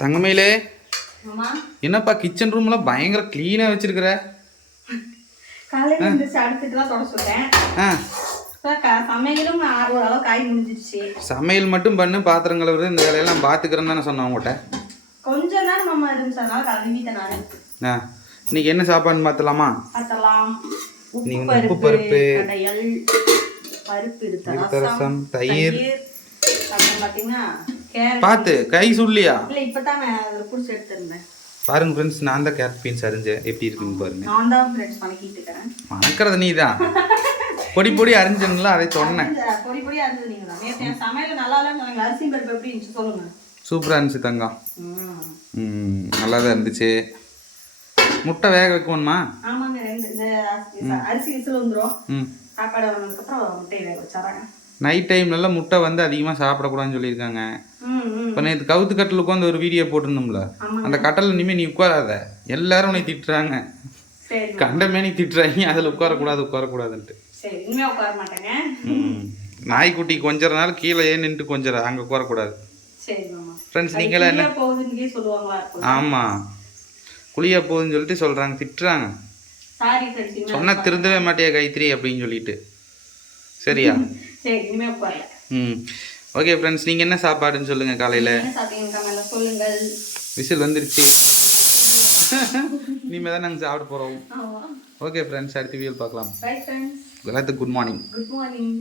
தங்கமயிலே. என்னப்பா கிச்சன் ரூம்லாம் பயங்கர க்ளீனாக வச்சிருக்கிற? காலையில தொட சமையலும் ஓரளவு காய் சமையல் மட்டும் பண்ணு பாத்திரம் கழுவுறது இந்த வேலையெல்லாம் பார்த்துக்கிறேன்னு தானே சொன்னேன் உங்கள்கிட்ட கொஞ்ச நேரம் மாமா இருந்துச்சு அதனால கழுவிட்டேன் நானு. ஆ. இன்னைக்கு என்ன சாப்பாடுன்னு பார்த்துலாமா பார்த்தலாம் நீ உப்பு பருப்பு பருப்பு, ரசம் தயிர். அப்புறம் கேரட் பார்த்து கை சுள்ளியா இல்ல இப்பதான் நான் அதுல புடிச்சு எடுத்திருந்தேன். பாருங்க ஃப்ரெண்ட்ஸ் நான் தான் கேரட் பீன்ஸ் அரிஞ்சேன். எப்படி இருக்குன்னு பாருங்க. நான் தான் ஃப்ரெண்ட்ஸ் பண்ணிக்கிட்டு இருக்கிறேன் மணக்கிறது நீ தான் பொடி பொடி அரிஞ்சனுங்களா அதை சொன்னேன் பொடி நீங்க தான். நேற்று என் சமையல் நல்லா சொன்னாங்க அரிசி பருப்பு எப்படி இருந்துச்சு சொல்லுங்க. சூப்பராக இருந்துச்சு தங்கம் ம். நல்லா தான் இருந்துச்சு. முட்டை வேக வைக்கணுமா? ஆமாங்க ரெண்டு அரிசி- விசில் வந்துரும். சாப்பாடு வந்ததுக்கப்புறம் முட்டையை வேக வச்சாராங்க நைட் டைம்லலாம் முட்டை வந்து அதிகமாக சாப்பிடக்கூடாதுன்னு சொல்லியிருக்காங்க. இப்போ நேற்று கவுத்து கட்டில் உட்காந்து ஒரு வீடியோ போட்டிருந்தோம்ல. அந்த கட்டலில் இனிமேல் நீ உட்காராத. எல்லாரும் உன்னை திட்டுறாங்க. சரி. கண்டமேனி திட்டுறாங்க. அதில் உட்காரக்கூடாது உட்காரக்கூடாதுன்ட்டு. நாய்க்குட்டி கொஞ்ச நாள் கீழே ஏன் நின்று கொஞ்சம் அங்கே உட்காரக்கூடாது. ஃப்ரெண்ட்ஸ் நீங்களே என்ன? ஆமாம் குளியா போகுதுன்னு சொல்லிட்டு சொல்கிறாங்க திட்டுறாங்க. சாரி ஃப்ரெண்ட்ஸ் இனிமே சொன்னா திருந்தவே மாட்டியா கைத்திரி அப்படின்னு சொல்லிட்டு. சரியா? ம். ஓகே ஃப்ரெண்ட்ஸ் நீங்கள் என்ன சாப்பாடுன்னு சொல்லுங்கள் காலையில்? சொல்லுங்கள். விசில் வந்துருச்சு. இனிமேல் தான் நாங்கள் சாப்பிட போகிறோம் ஓகே ஃப்ரெண்ட்ஸ் அடுத்த வீடியோ பார்க்கலாம். எல்லாத்துக்கும் குட் மார்னிங் குட் மார்னிங்